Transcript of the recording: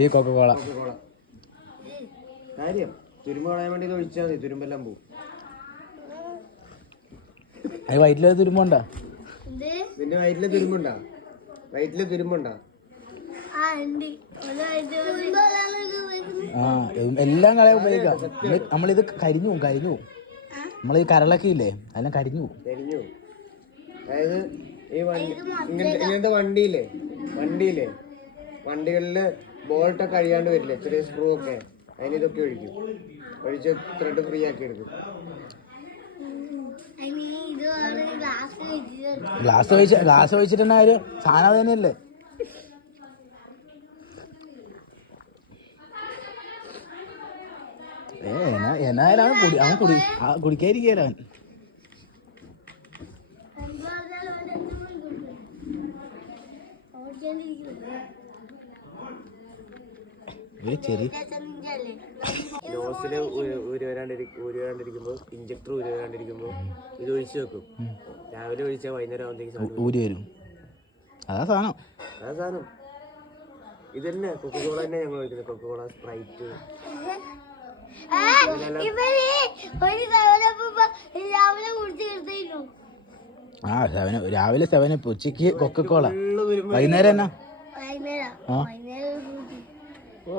ഈ കൊക്കക്കോള കാര്യം തുരുമ്പ് കളയാൻ വേണ്ടി ഒഴിച്ചാൽ മതി, തുരുമ്പെല്ലാം പോവും. അത് വയറ്റിലെ തുരുമ്പുണ്ടാ? നിന്റെ വയറ്റിലെ തുരുമ്പുണ്ടാ? വയറ്റിലെ തുരുമ്പുണ്ടാ? ആ എല്ലാം കളയാൻ ഉപയോഗിക്കാം. നമ്മളിത് കരിഞ്ഞു നമ്മളീ കരളൊക്കെ ഇല്ലേ അതെല്ലാം കരിഞ്ഞു. അതായത് ഈ ഇങ്ങനത്തെ വണ്ടിയില്ലേ വണ്ടികളില് ബോൾട്ടൊക്കെ കഴിയാണ്ട് വരില്ലേ, ചെറിയ സ്ക്രൂ ഒക്കെ, അതിന് ഇതൊക്കെ ഒഴിച്ച് ത്രെഡ് ഫ്രീ ആക്കി എടുക്കും. ഗ്ലാസ് ഒഴിച്ചിട്ട് തന്നെ ഒരു സാധനം തന്നെയല്ലേ. എന്നായാലും അവൻ കുടിക്കാതിരിക്കല അവൻ. നോസില് ഊരാണ്ടിരിക്കുമ്പോ, ഇഞ്ചക്ടർ ഊരാണ്ടിരിക്കുമ്പോ ഇത് ഒഴിച്ചു വെക്കും. രാവിലെ ഒഴിച്ചാൽ വൈകുന്നേരം ആവുമ്പോഴത്തേക്ക് ഊരി വരും. അതാ സാധനം. ഇത് തന്നെ കൊക്കക്കോള തന്നെ ഞങ്ങൾ ഒഴിക്കുന്നത്. കൊക്കക്കോള, സ്പ്രൈറ്റ്, രാവിലെ 7 ഉച്ചക്ക് കൊക്കക്കോള, വൈകുന്നേരം എന്നാ? ഓ